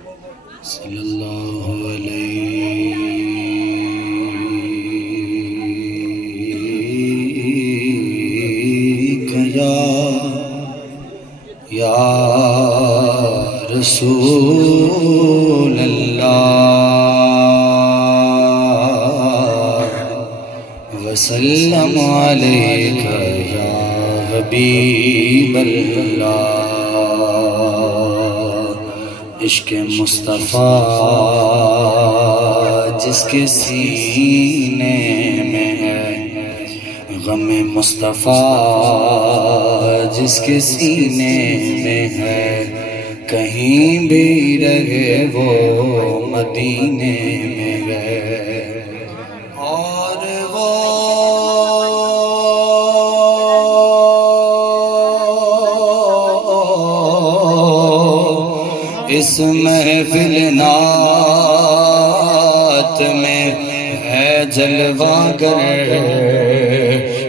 सल्लल्लाहु अलैहि या रसूल अल्लाह वसल्लम अलैका या हबीब अल्लाह। इश्क़ मुस्तफ़ा जिसके सीने में है, गम मुस्तफ़ा जिसके सीने में है, कहीं भी रहे वो मदीने में गए। और वो इस महफिल नात में है जलवागर,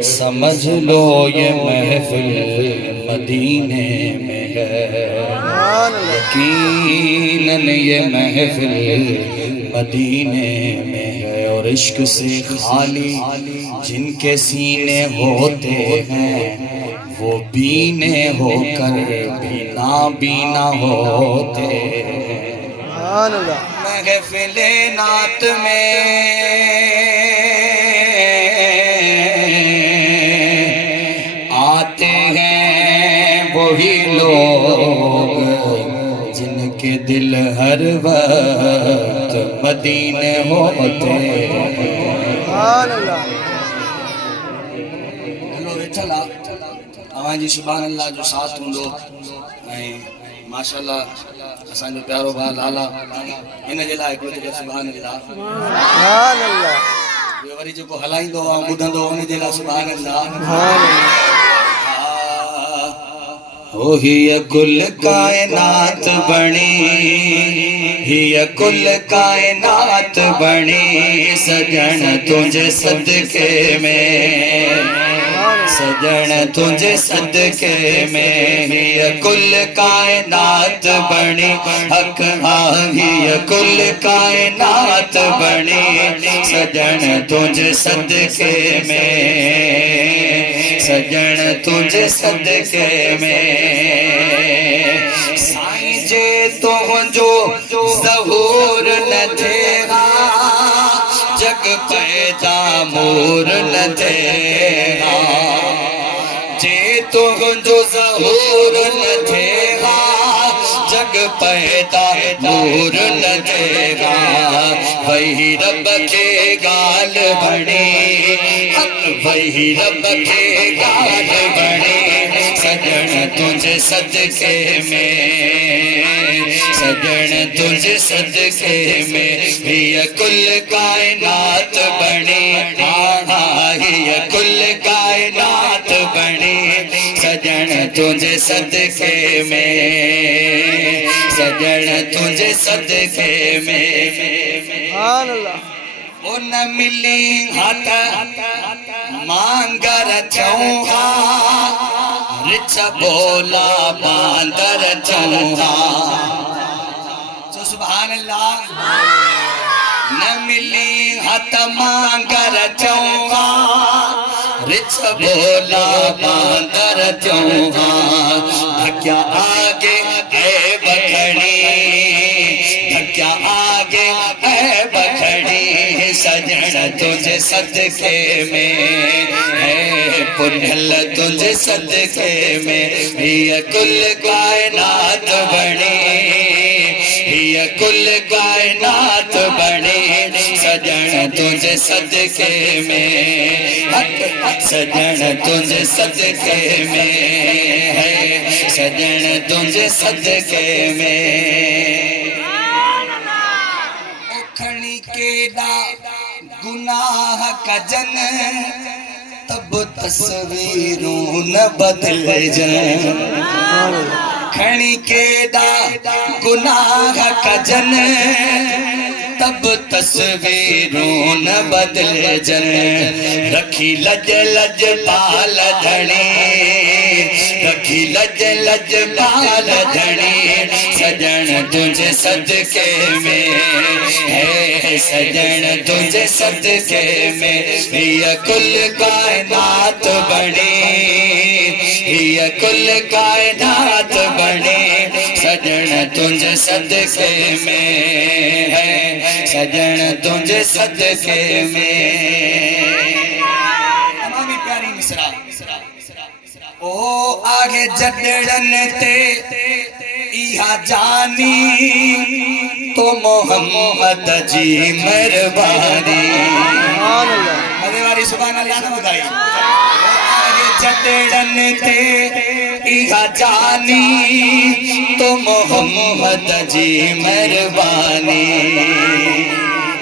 समझ लो ये महफिल मदीने में है। यकीनन ये महफिल मदीने में है। और इश्क से खाली जिनके सीने होते हैं, वो बीने होकर भी नाबीना होते हैं। महफिल नात में आते हैं वही लोग जिनके दिल हर वक्त मदीने होते हैं। चला अवांजी सुभान अल्लाह जो साथ हूंदो ऐं माशाअल्लाह असांजो प्यारो भाउ लाला इन जे लाइ हिकिड़ो चइजो सुभान अल्लाह। ॿियो वरी जेको हलाईंदो आहे ॿुधंदो उन जे लाइ सुभान अल्लाह। ओ हिय कुल कायनात बणी, हिय कुल कायनात बणी, सजण तुझे सदके में, सजण तुझे सदके में, हिय कुल कायनात बणी, हक हिय कुल कायनात बणी, सजण तुझे सदके में, सजण तुझे सदके में। साईं जे तुझो ज़हूर न थिया, जग पैदा मोर न थिया, जे तुझो ज़हूर न थिया, जग पैदा मोर न थिया। वही रब के गाल बणी, वही रब के गाल बणी, सजण तुझे सदके में, सजण तुझे सदके में, हिय कुल कायनात बणी, हिय कुल कायनात बणी, सजण तुझे सदके में, सजण तुझे सदके में। ओ न मिली हथ मांगर चौहा, रिछ बोला बांदर चौहा। सुभान अल्लाह। न मिली हथ मांगर चौहा, रिछ बोला बांदर चौहा। ढक्या आगे है बखड़ी, ढक्या आगे है बखड़ी, सजण तुझे सदके में है, पुनल तुझे सदके में, हिय कुल कायनात बणी, हिय कुल कायनात बणी, सजण तुझे सदके में, सजण तुझे सदके में है, सजण तुझे सदके में। खणी केदा गुनाह कजन, तब तस्वीरों न बदलजन। खणी केदा गुनाह कजन, तब तस्वीरों न बदलजन। रखी लज लज पाल धणी, रखी लज लज पाल धनी सजन तुझे सदके में है सजन तुझे सदके में हिय कुल कायनात बनी हिय कुल कायनात बनी सजन तुझे सदके में है सजन तुझे सदके में। तमामी प्यारी मिसरा ओ आगे जडड़न ते इहा जानी तो मोहम्मद जी मेहरबानी मजे वाली सुभान अल्लाह ना बताई। आगे जडड़न ते इहा जानी तो मोहम्मद जी मेहरबानी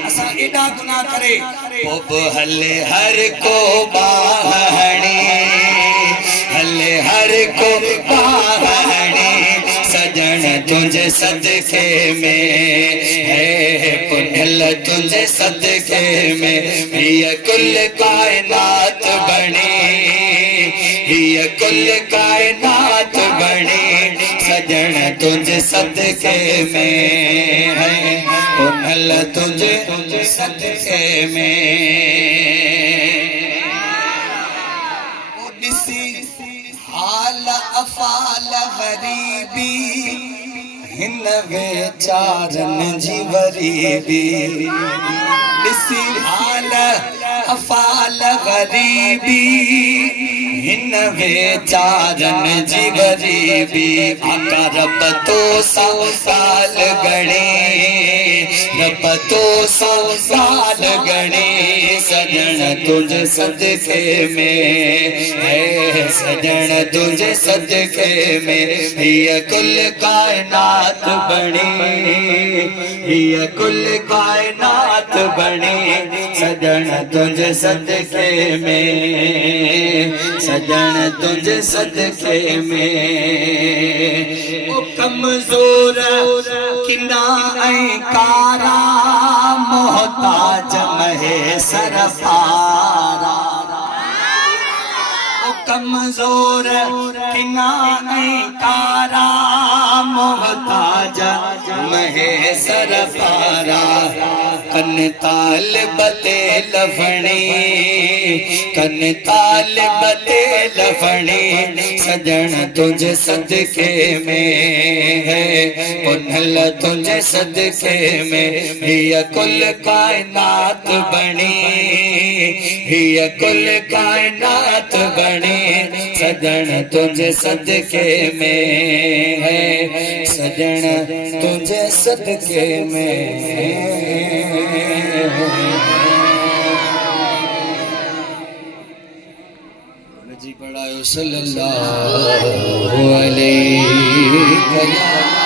असा एडा गुनाह करे पोप हले हर को बाहणी हले हर को बाहणी सजन तुझे सदके में है पुनल तुझे सदके में हिय कुल कायनात बनी हिय कुल कायनात बनी सजन तुझे सदके में है पुनल तुझे सदके में। हाल अफाल गरीबी हिन बेचारन जी गरीबी इसी हाल अफाल गरीबी हिन बेचारन जी गरीबी आका रब तो 100 साल गणे रब तो 100 साल गणे सजन तुझे सदके में है सजन तुझे सदके में हिय कुल कायनात बनी हिय कुल कायनात बनी सजन तुझे सदके में सजन तुझे सदके में। ओ कमजोर किना कारा मोहताज महे सरफारा ओ कमजोर किना कारा मोहताज महे सरफारा कन ताल बते लफणी कन ताल बते लफणी सजन तुझे सदके में है पुनल तुझे सदके में हिय कुल कायनात बनी हिय कुल कायनात बनी सजन तुझे सदके में है सजन तुझे सदके में। जी पढ़ायो सल्लल्लाहु अलैहि वसल्लम।